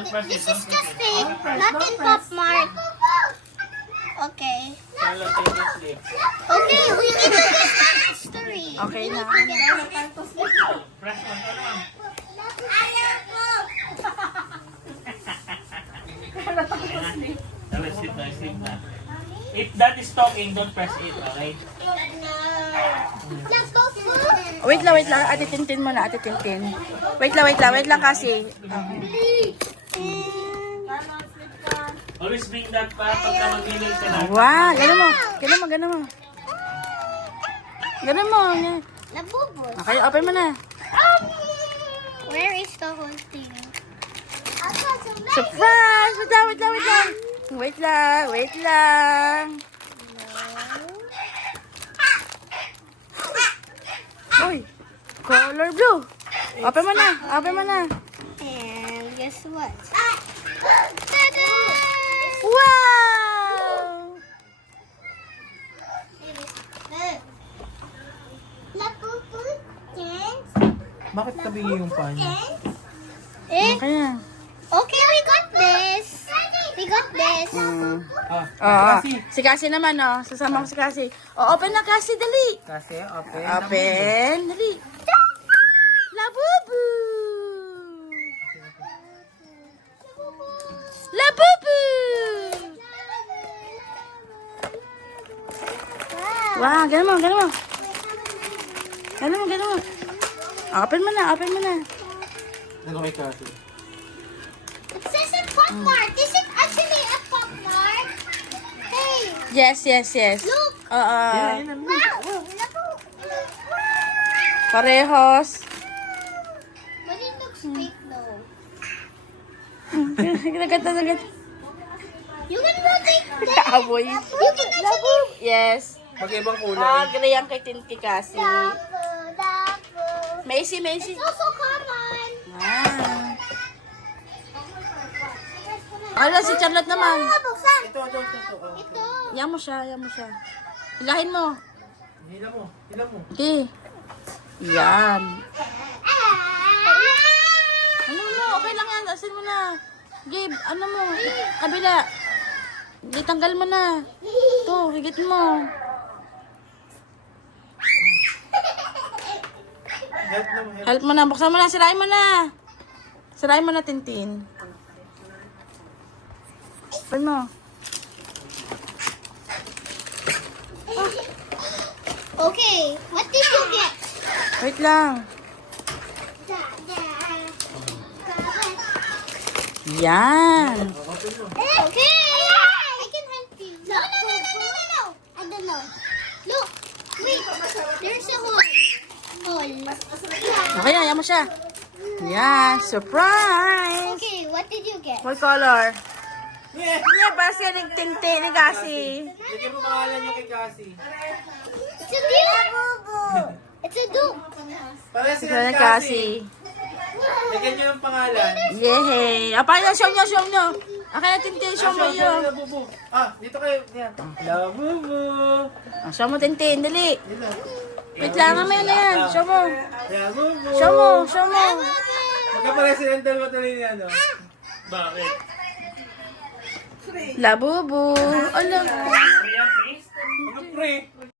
This is just fake, not in Pop Mart. Okay. Okay, we need to get that history. Okay na. Press on. Sleep na. If that is talking, don't press it, okay? Let's go food. Wait lang. Ate Tintin muna, Ate Tintin. Wait lang kasi. Always bring that pa pagka mag-email ka na. Wow, ganun mo. Nabubos. Okay, open mo na. Where is the whole thing? Surprise! Wait lang. Uy, color blue. Open mo na. And guess what? Wow! Bakit kabigi yung pan? Eh? Kaya. Okay, we got this. Oo. Si Cassie naman, oh. Sasama ko si Cassie. Oh, open na, Cassie, dali. Kasi open. Dali. Labubu! Wow, ganun mo. Open mo na. Nagaway kasi. It says in Pop Mart. Is it actually a Pop Mart? Hey, Yes. look. Oo. Wow. Parehos. But it looks fake though. Nagat. You can go take that. Aboy. You can actually. Yes. Mag-ibang kulay. Gray ang kay Tinti Cassie. Dapo. Macy. It's also common. Ah. Ano, si Charlotte naman. Buksan. Ito. Ito. Yan mo siya. Hilahin mo. Hila mo. Okay. Yan. Okay lang yan. Asin mo na. Gabe, kabila. Tanggal mo na. Ito, higit mo. Help mo na. Buksan mo na. Sirain mo na, Tintin. Open mo. Okay, what did you get? Wait lang. Yan. Okay. I can help you. No. I don't know. Look. Wait. There's a hole. Okay na, yan mo siya. Yan. Surprise! Okay, what did you get? What color? Yeah, para siya ng Tintin ni Cassie. Lagyan mo pangalan niyo kay Cassie. It's a dupe. It's a dupe. Para Ito sila ni ni Cassie. Lagyan niyo ng pangalan. Yay! Apa na, show nyo. Okay na, Tintin, show mo yun. Labubu. Dito kayo. Yan. Labubu. Show mo, Tintin, dali. Wait lang, naman na yan. Show mo. Labubu. Show mo. Magkapala sila ng dalawa tuloy niya, no? Bakit? Labubu. Ano? Free ang face? Ano pre?